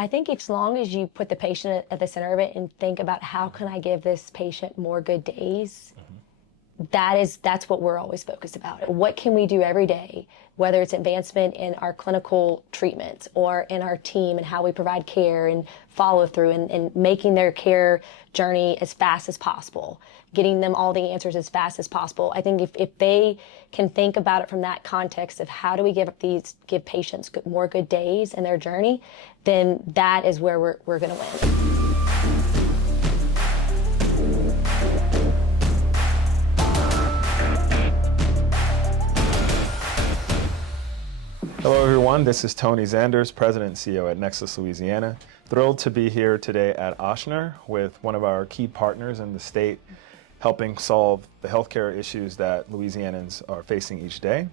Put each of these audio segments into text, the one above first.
I think as long as you put the patient at the center of it and think about how can I give this patient more good days, that's what we're always focused about. What can we do every day, whether it's advancement in our clinical treatments or in our team and how we provide care and follow through and making their care journey as fast as possible, getting them all the answers as fast as possible. I think if they can think about it from that context of how do we give patients more good days in their journey, then that is where we're going to win. Hello everyone, this is Tony Zanders, President and CEO at Nexus, Louisiana. Thrilled to be here today at Ochsner with one of our key partners in the state, helping solve the healthcare issues that Louisianans are facing each day.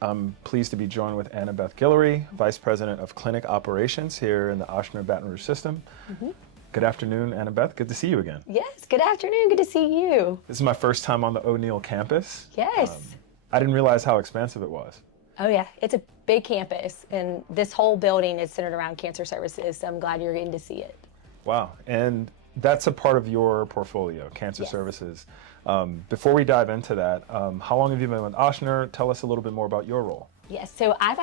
I'm pleased to be joined with Annabeth Guillory, Vice President of Clinic Operations here in the Ochsner Baton Rouge system. Good afternoon, Annabeth. Good to see you again. Yes, good afternoon. Good to see you. This is my first time on the O'Neill campus. Yes. I didn't realize how expansive it was. Oh yeah, it's a big campus, and this whole building is centered around cancer services, so I'm glad you're getting to see it. Wow, and that's a part of your portfolio, cancer services. Before we dive into that, how long have you been with Ochsner? Tell us a little bit more about your role. Yes, so I'm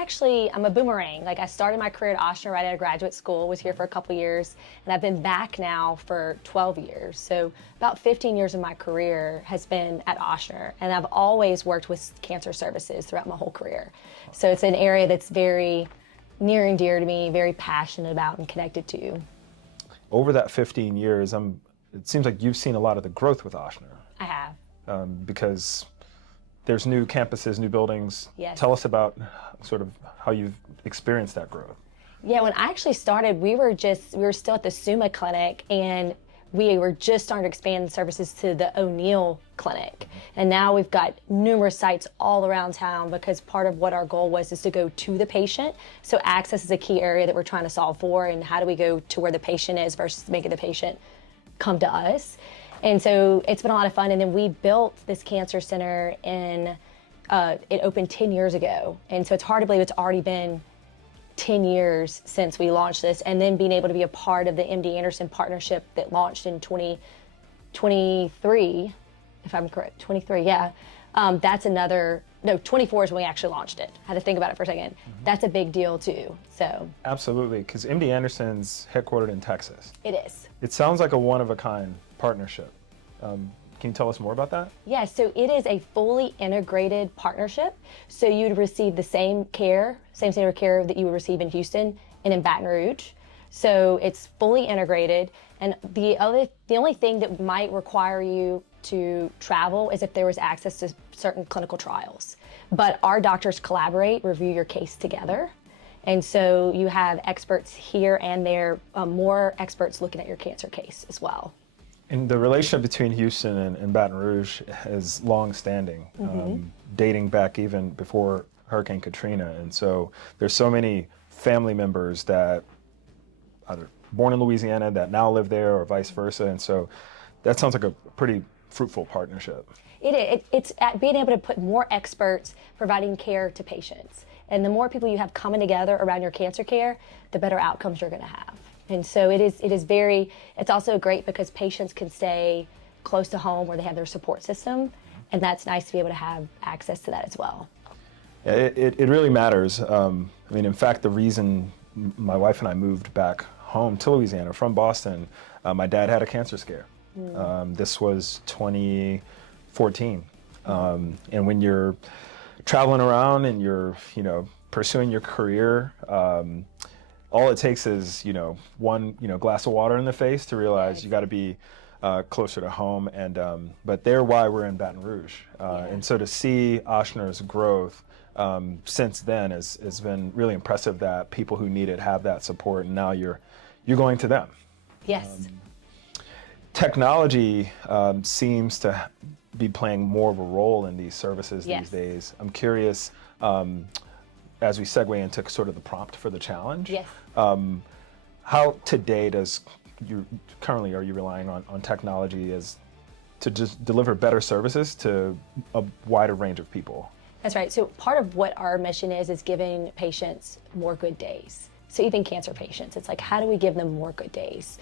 a boomerang. Like, I started my career at Ochsner right out of graduate school, was here for a couple years, and I've been back now for 12 years. So about 15 years of my career has been at Ochsner, and I've always worked with cancer services throughout my whole career. So it's an area that's very near and dear to me, very passionate about and connected to. Over that 15 years, it seems like you've seen a lot of the growth with Ochsner. I have. Because there's new campuses, new buildings. Yes. Tell us about sort of how you've experienced that growth. Yeah, when I actually started, we were still at the Summa Clinic, and we were just starting to expand the services to the O'Neill Clinic. And now we've got numerous sites all around town, because part of what our goal was is to go to the patient. So access is a key area that we're trying to solve for, and how do we go to where the patient is versus making the patient come to us. And so it's been a lot of fun. And then we built this cancer center it opened 10 years ago. And so it's hard to believe it's already been 10 years since we launched this, and then being able to be a part of the MD Anderson partnership that launched in 2023, if I'm correct, 23, yeah. 24 is when we actually launched it. I had to think about it for a second. That's a big deal too, so. Absolutely, because MD Anderson's headquartered in Texas. It is. It sounds like a one-of-a-kind partnership. Can you tell us more about that? Yeah, so it is a fully integrated partnership. So you'd receive the same standard of care that you would receive in Houston and in Baton Rouge. So it's fully integrated. And the only thing that might require you to travel is if there was access to certain clinical trials. But our doctors collaborate, review your case together. And so you have experts here and there, more experts looking at your cancer case as well. And the relationship between Houston and Baton Rouge is long-standing, dating back even before Hurricane Katrina. And so there's so many family members that either born in Louisiana that now live there, or vice versa. And so that sounds like a pretty fruitful partnership. It's at being able to put more experts providing care to patients. And the more people you have coming together around your cancer care, the better outcomes you're going to have. And so it's also great because patients can stay close to home where they have their support system, and that's nice to be able to have access to that as well. Yeah, it really matters. In fact, the reason my wife and I moved back home to Louisiana from Boston, my dad had a cancer scare. This was 2014. And when you're traveling around and you're, pursuing your career, all it takes is, one, glass of water in the face to realize you got to be closer to home. And but they're why we're in Baton Rouge. And so to see Ochsner's growth since then has been really impressive, that people who need it have that support, and now you're going to them. Yes. Technology seems to be playing more of a role in these services these days. I'm curious, as we segue into sort of the prompt for the challenge, how today currently are you relying on technology to just deliver better services to a wider range of people? That's right. So part of what our mission is giving patients more good days. So even cancer patients, it's like, how do we give them more good days?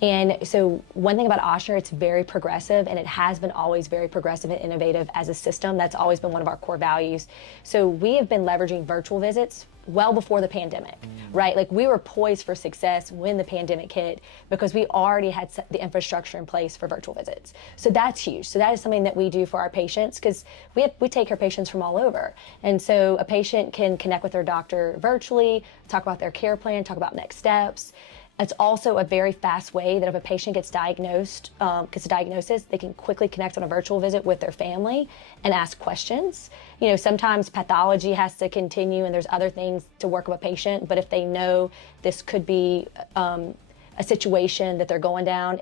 And so one thing about Ochsner, it's very progressive, and it has been always very progressive and innovative as a system. That's always been one of our core values. So we have been leveraging virtual visits well before the pandemic, right? Like, we were poised for success when the pandemic hit because we already had the infrastructure in place for virtual visits. So that's huge. So that is something that we do for our patients, because we take care of patients from all over. And so a patient can connect with their doctor virtually, talk about their care plan, talk about next steps. It's also a very fast way that if a patient gets diagnosed, gets a diagnosis, they can quickly connect on a virtual visit with their family and ask questions. You know, sometimes pathology has to continue and there's other things to work with a patient, but if they know this could be a situation that they're going down,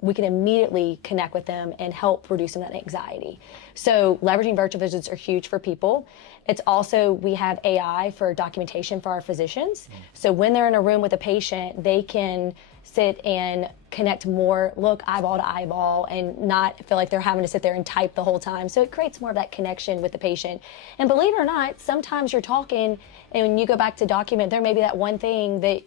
we can immediately connect with them and help reduce some of that anxiety. So leveraging virtual visits are huge for people. It's also, we have AI for documentation for our physicians. So when they're in a room with a patient, they can sit and connect more, look eyeball to eyeball, and not feel like they're having to sit there and type the whole time. So it creates more of that connection with the patient. And believe it or not, sometimes you're talking and when you go back to document, there may be that one thing that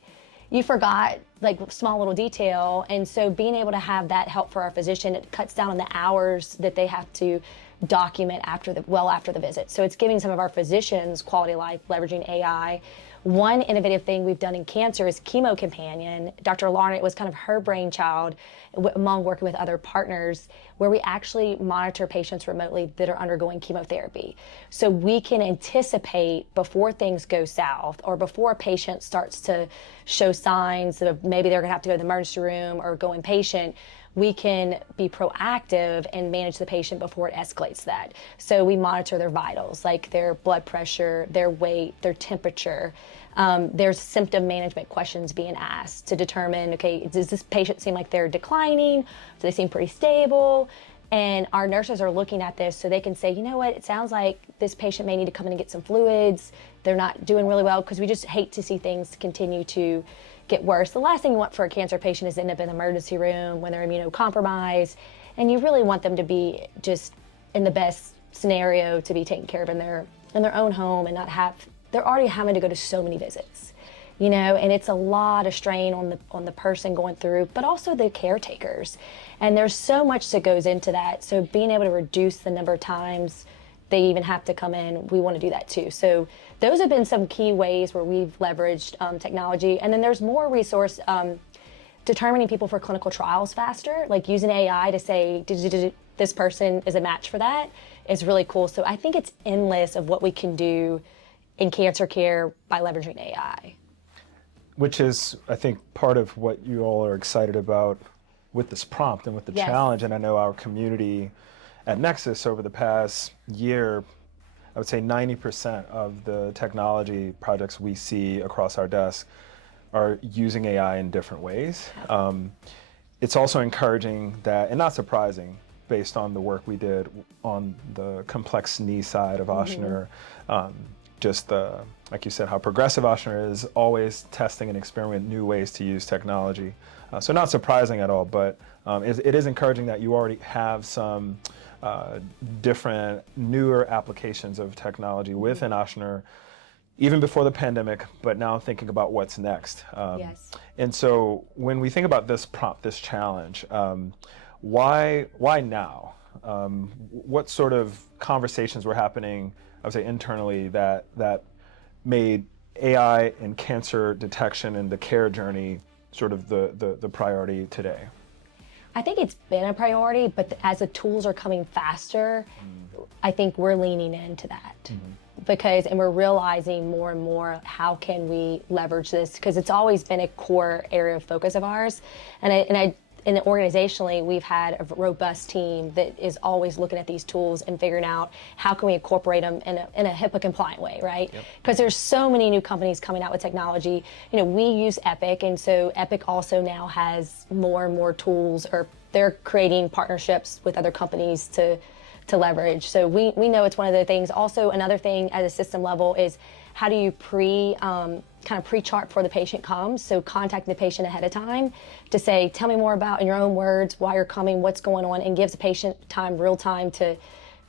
you forgot, like small little detail. And so being able to have that help for our physician, it cuts down on the hours that they have to document after the visit. So it's giving some of our physicians quality of life, leveraging AI. One innovative thing we've done in cancer is Chemo Companion. Dr. Larnett, it was kind of her brainchild among working with other partners, where we actually monitor patients remotely that are undergoing chemotherapy. So we can anticipate before things go south or before a patient starts to show signs that maybe they're gonna have to go to the emergency room or go inpatient. We can be proactive and manage the patient before it escalates that. So we monitor their vitals, like their blood pressure, their weight, their temperature. There's symptom management questions being asked to determine, okay, does this patient seem like they're declining? Do they seem pretty stable? And our nurses are looking at this so they can say, you know what, it sounds like this patient may need to come in and get some fluids. They're not doing really well, because we just hate to see things continue to get worse. The last thing you want for a cancer patient is to end up in the emergency room when they're immunocompromised, and you really want them to be just in the best scenario to be taken care of in their own home and not have, they're already having to go to so many visits, you know, and it's a lot of strain on the person going through, but also the caretakers. And there's so much that goes into that. So being able to reduce the number of times they even have to come in, we want to do that too. So those have been some key ways where we've leveraged technology. And then there's more resource determining people for clinical trials faster, like using AI to say, this person is a match for that, is really cool. So I think it's endless of what we can do in cancer care by leveraging AI. Which is, I think, part of what you all are excited about with this prompt and with the challenge. And I know our community at Nexus over the past year, I would say 90% of the technology projects we see across our desk are using AI in different ways. It's also encouraging that, and not surprising, based on the work we did on the complex knee side of Ochsner, just like you said, how progressive Ochsner is, always testing and experimenting new ways to use technology. So not surprising at all, but it is encouraging that you already have some different, newer applications of technology within Ochsner, even before the pandemic, but now thinking about what's next. Yes. And so when we think about this prompt, this challenge, why now? What sort of conversations were happening, I would say internally, that made AI and cancer detection and the care journey sort of the priority today? I think it's been a priority, but as the tools are coming faster, I think we're leaning into that. And we're realizing more and more, how can we leverage this? Because it's always been a core area of focus of ours. And organizationally, we've had a robust team that is always looking at these tools and figuring out how can we incorporate them in a HIPAA compliant way, right? Because there's so many new companies coming out with technology. You know, we use Epic, and so Epic also now has more and more tools, or they're creating partnerships with other companies to leverage. So we know it's one of the things. Also, another thing at a system level is, how do you kind of pre-chart before the patient comes? So contacting the patient ahead of time to say, tell me more about, in your own words, why you're coming, what's going on, and gives the patient time, real time, to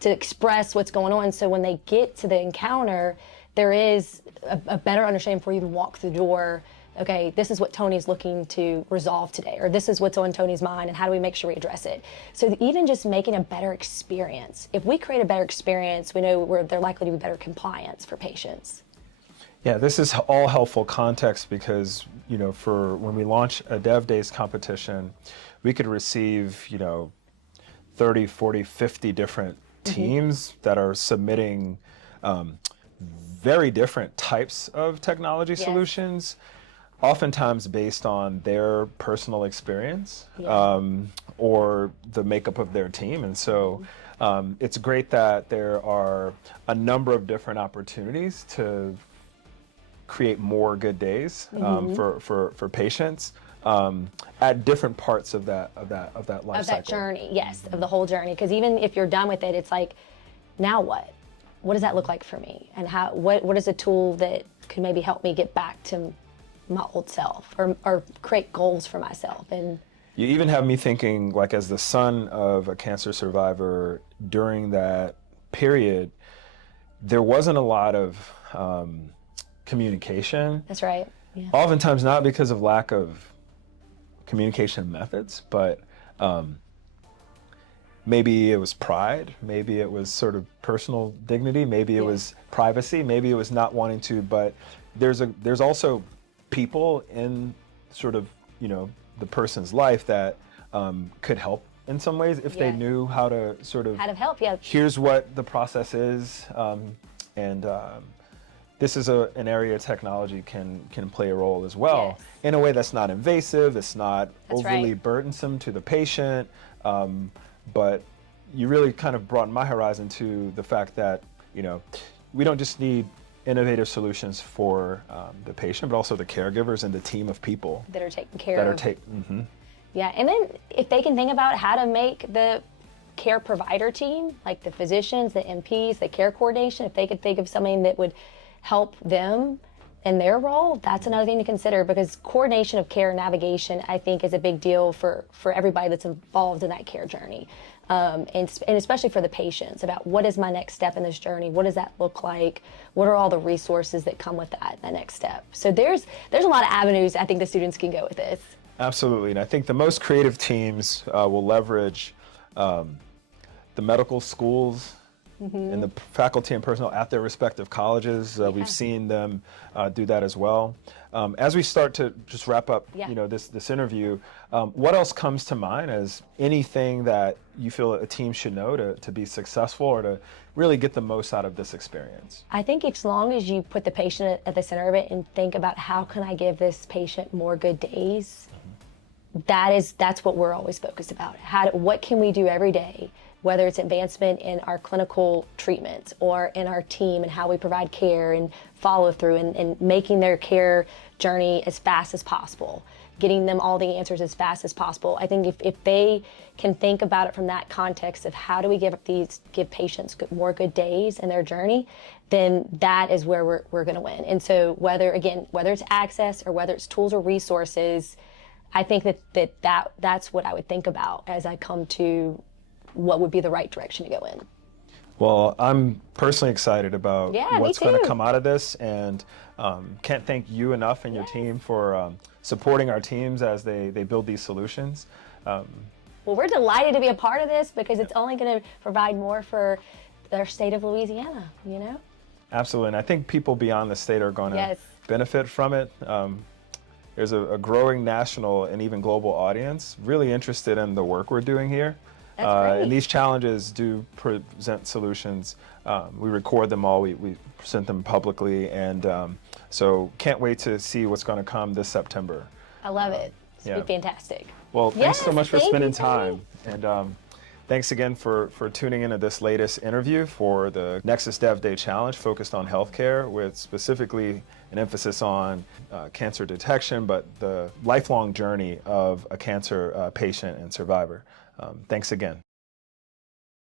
express what's going on. So when they get to the encounter, there is a better understanding before you even walk through the door. Okay, this is what Tony's looking to resolve today, or this is what's on Tony's mind, and how do we make sure we address it? So even just making a better experience. If we create a better experience, we know they're likely to be better compliance for patients. Yeah, this is all helpful context because, for when we launch a DevDays competition, we could receive, 30, 40, 50 different teams that are submitting very different types of technology solutions, oftentimes based on their personal experience or the makeup of their team. And so it's great that there are a number of different opportunities to create more good days for patients at different parts of that life cycle. Of that journey, yes, of the whole journey. Because even if you're done with it, it's like, now what? What does that look like for me? And what is a tool that could maybe help me get back to my old self, or create goals for myself? And you even have me thinking, like, as the son of a cancer survivor, during that period, there wasn't a lot of communication. That's right. Yeah. Oftentimes not because of lack of communication methods, but maybe it was pride, maybe it was sort of personal dignity, maybe it was privacy, maybe it was not wanting to, but there's also people in sort of, the person's life that could help in some ways if they knew how to sort of help. Here's what the process is, and this is an area technology can play a role as well, in a way that's not invasive, it's not overly burdensome to the patient, but you really kind of broaden my horizon to the fact that, we don't just need innovative solutions for the patient, but also the caregivers and the team of people that are taking care of. Yeah, and then if they can think about how to make the care provider team, like the physicians, the MPs, the care coordination, if they could think of something that would help them in their role, that's another thing to consider, because coordination of care navigation, I think, is a big deal for everybody that's involved in that care journey. And especially for the patients, about what is my next step in this journey? What does that look like? What are all the resources that come with that next step? So there's a lot of avenues I think the students can go with this. Absolutely, and I think the most creative teams will leverage the medical schools and the faculty and personnel at their respective colleges. We've seen them do that as well. As we start to just wrap up, this interview, what else comes to mind as anything that you feel a team should know to be successful or to really get the most out of this experience? I think as long as you put the patient at the center of it and think about how can I give this patient more good days, that's what we're always focused about. What can we do every day, whether it's advancement in our clinical treatments or in our team and how we provide care and follow through and making their care journey as fast as possible, getting them all the answers as fast as possible. I think if they can think about it from that context of how do we give patients more good days in their journey, then that is where we're going to win. And so whether it's access or whether it's tools or resources, I think that's what I would think about as I come to what would be the right direction to go in. Well, I'm personally excited about what's going to come out of this, and can't thank you enough and your team for supporting our teams as they build these solutions. Well, we're delighted to be a part of this because it's only going to provide more for our state of Louisiana, Absolutely, and I think people beyond the state are going to benefit from it. There's a growing national and even global audience really interested in the work we're doing here. And these challenges do present solutions. We record them all, we present them publicly, and so can't wait to see what's going to come this September. I love it. It's going to be fantastic. Well, thanks so much for spending time. And thanks again for tuning into this latest interview for the Nexus Dev Day Challenge focused on healthcare, with specifically an emphasis on cancer detection, but the lifelong journey of a cancer patient and survivor. Thanks again.